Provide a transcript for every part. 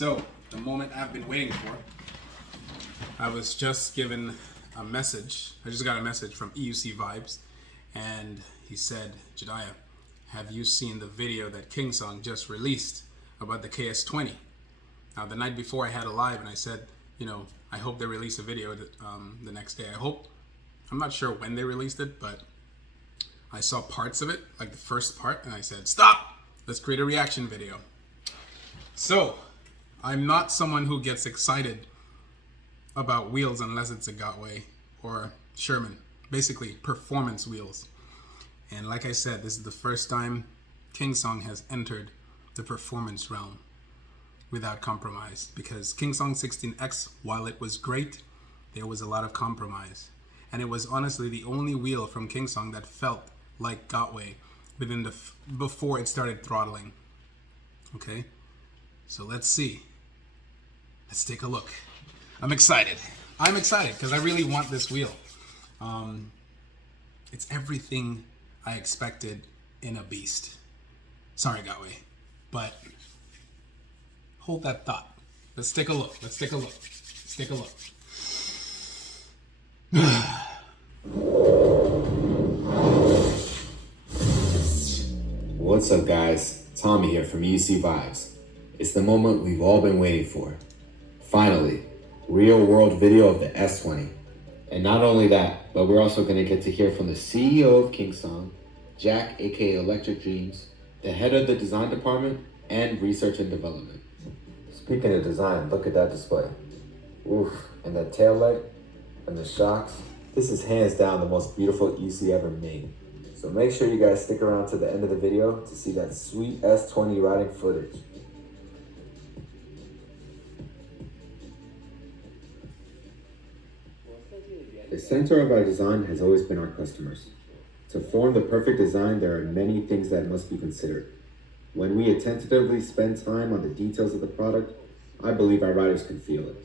So, the moment I've been waiting for. I was just given a message. I just got a message from EUC Vibes, and he said, Jediah, have you seen the video that Kingsong just released about the KS20? Now, the night before I had a live, and I said, I hope they release a video the next day. I'm not sure when they released it, but I saw parts of it, like the first part, and I said, stop! Let's create a reaction video. So, I'm not someone who gets excited about wheels unless it's a Gotway or Sherman. Basically, performance wheels. And like I said, this is the first time Kingsong has entered the performance realm without compromise. Because Kingsong 16X, while it was great, there was a lot of compromise. And it was honestly the only wheel from Kingsong that felt like Gotway before it started throttling. Okay? So let's see. Let's take a look. I'm excited because I really want this wheel. It's everything I expected in a beast. Sorry, Gotway, but hold that thought. Let's take a look. What's up, guys? Tommy here from UC Vibes. It's the moment we've all been waiting for. Finally, real world video of the S20. And not only that, but we're also going to get to hear from the CEO of Kingsong, Jack, aka Electric Dreams, the head of the design department, and research and development. Speaking of design, look at that display. Oof, and that tail light, and the shocks. This is hands down the most beautiful EC ever made. So make sure you guys stick around to the end of the video to see that sweet S20 riding footage. The center of our design has always been our customers. To form the perfect design, there are many things that must be considered. When we attentively spend time on the details of the product, I believe our riders can feel it.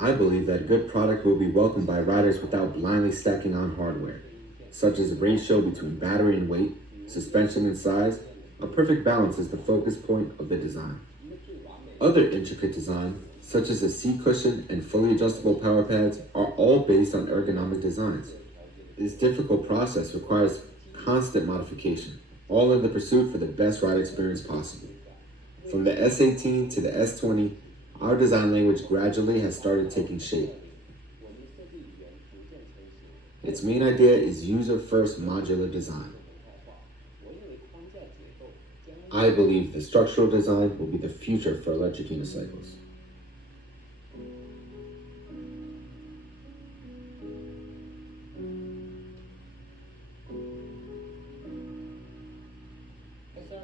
I believe that a good product will be welcomed by riders without blindly stacking on hardware, such as the ratio between battery and weight, suspension and size. A perfect balance is the focus point of the design. Other intricate design, such as the seat cushion and fully adjustable power pads, are all based on ergonomic designs. This difficult process requires constant modification, all in the pursuit for the best ride experience possible. From the S18 to the S20, our design language gradually has started taking shape. Its main idea is user-first modular design. I believe the structural design will be the future for electric unicycles.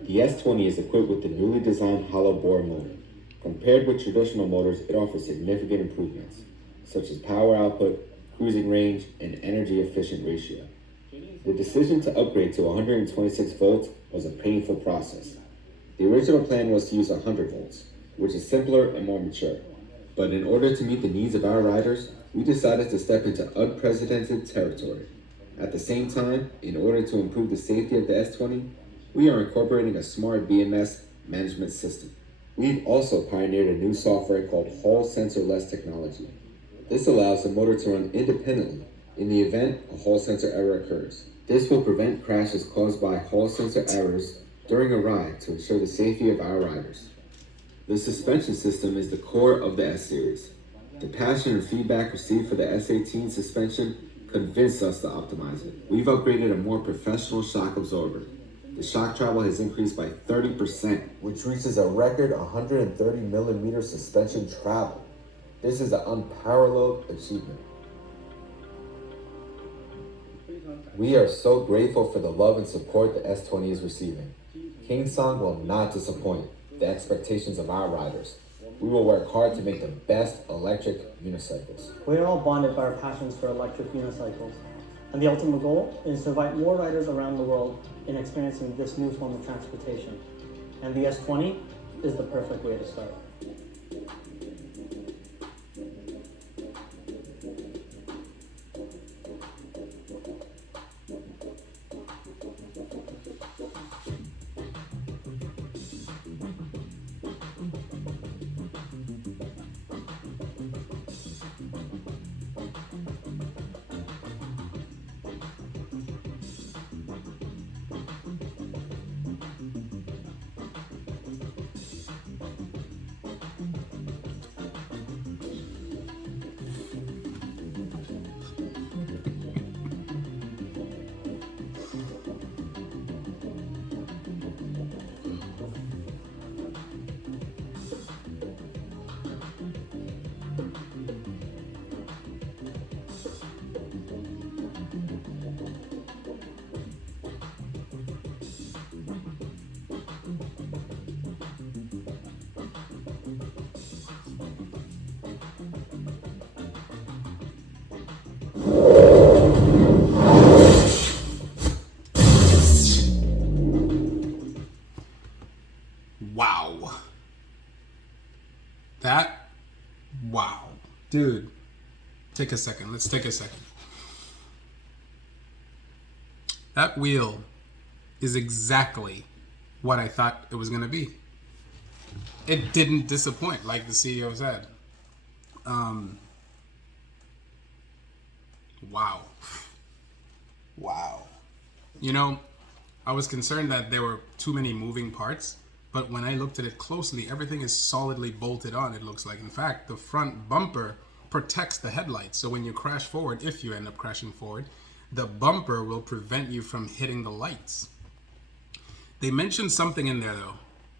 The S20 is equipped with the newly designed hollow bore motor. Compared with traditional motors, it offers significant improvements, such as power output, cruising range, and energy efficient ratio. The decision to upgrade to 126 volts was a painful process. The original plan was to use 100 volts, which is simpler and more mature. But in order to meet the needs of our riders, we decided to step into unprecedented territory. At the same time, in order to improve the safety of the S20, we are incorporating a smart BMS management system. We've also pioneered a new software called Hall Sensor-less technology. This allows the motor to run independently in the event a Hall sensor error occurs. This will prevent crashes caused by Hall sensor errors during a ride to ensure the safety of our riders. The suspension system is the core of the S-Series. The passion and feedback received for the S18 suspension convinced us to optimize it. We've upgraded a more professional shock absorber. The shock travel has increased by 30%, Which reaches a record 130 millimeter suspension travel. This is an unparalleled achievement. We are so grateful for the love and support the S20 is receiving. Kingsong will not disappoint the expectations of our riders. We will work hard to make the best electric unicycles. We are all bonded by our passions for electric unicycles, and the ultimate goal is to invite more riders around the world in experiencing this new form of transportation. And the S20 is the perfect way to start. Dude, take a second. Let's take a second. That wheel is exactly what I thought it was going to be. It didn't disappoint, like the CEO said. Wow. Wow. You know, I was concerned that there were too many moving parts, but when I looked at it closely, everything is solidly bolted on, it looks like. In fact, the front bumper protects the headlights. So when you crash forward, if you end up crashing forward, the bumper will prevent you from hitting the lights. They mentioned something in there though.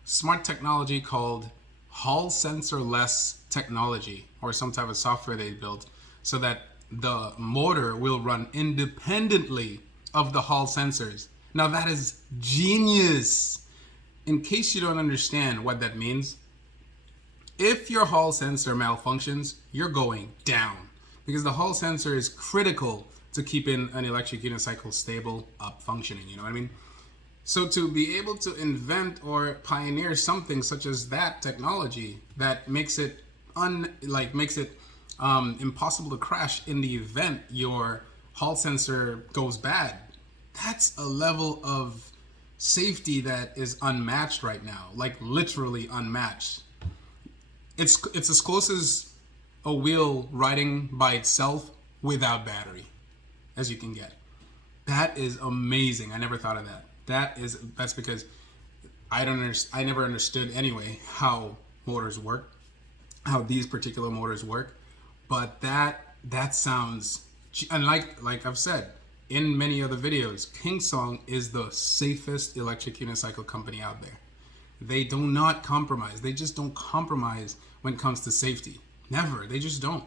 Smart technology called Hall sensor-less technology, or some type of software they built, so that the motor will run independently of the Hall sensors. Now that is genius. In case you don't understand what that means, if your Hall sensor malfunctions, you're going down, because the Hall sensor is critical to keeping an electric unicycle stable, up, functioning, you know what I mean? So to be able to invent or pioneer something such as that technology that makes it impossible to crash in the event your Hall sensor goes bad, that's a level of safety that is unmatched right now, like literally unmatched. It's as close as a wheel riding by itself without battery as you can get. That is amazing. I never thought of that. That's because I never understood anyway how motors work, how these particular motors work. But that sounds, and like I've said in many other videos, Kingsong is the safest electric unicycle company out there. They do not compromise. They just don't compromise when it comes to safety. Never. They just don't.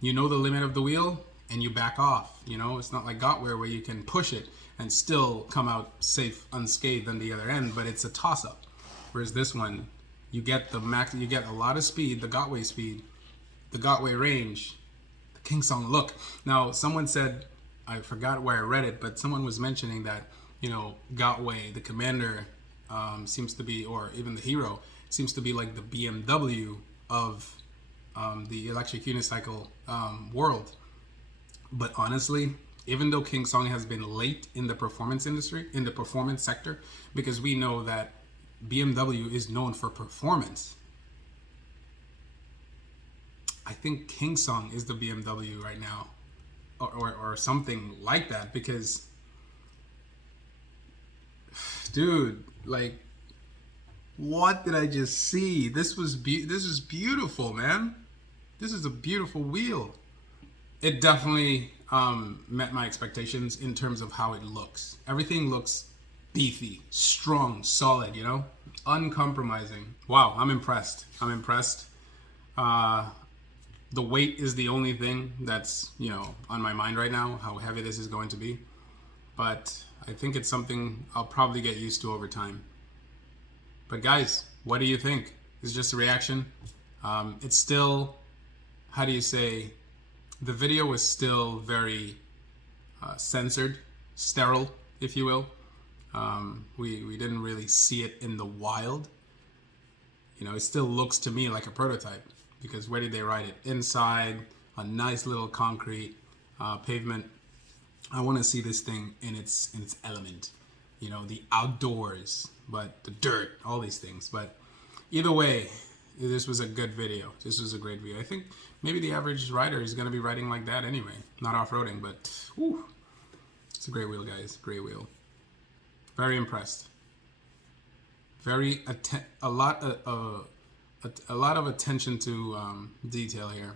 You know the limit of the wheel and you back off. You know, it's not like Gotware where you can push it and still come out safe, unscathed on the other end, but it's a toss-up. Whereas this one, you get the max, you get a lot of speed, the Gotway speed, the Gotway range, the Kingsong look. Now, someone said, I forgot where I read it, but someone was mentioning that, you know, Gotway, the Commander, seems to be, or even the Hero, seems to be like the BMW of the electric unicycle world. But honestly, even though Kingsong has been late in the performance industry, in the performance sector, because we know that BMW is known for performance, I think Kingsong is the BMW right now, or something like that, because, dude, like, what did I just see? This is beautiful, man. This is a beautiful wheel. It definitely met my expectations in terms of how it looks. Everything looks beefy, strong, solid, you know, uncompromising. Wow, I'm impressed. I'm impressed. The weight is the only thing that's, you know, on my mind right now, how heavy this is going to be. But I think it's something I'll probably get used to over time. But guys, what do you think? It's just a reaction. It's still, how do you say, the video was still very censored, sterile, if you will. We didn't really see it in the wild. You know, it still looks to me like a prototype, because where did they ride it? Inside a nice little concrete pavement. I want to see this thing in its element, you know, the outdoors, but the dirt, all these things. But either way, this was a good video. This was a great video. I think maybe the average rider is going to be riding like that anyway. Not off-roading, but whew, it's a great wheel, guys. Great wheel. Very impressed. A lot of attention to detail here.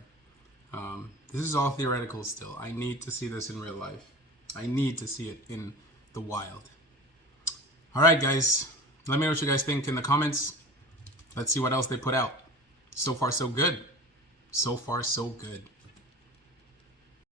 This is all theoretical still. I need to see this in real life. I need to see it in the wild. All right, guys. Let me know what you guys think in the comments. Let's see what else they put out. So far, so good. So far, so good.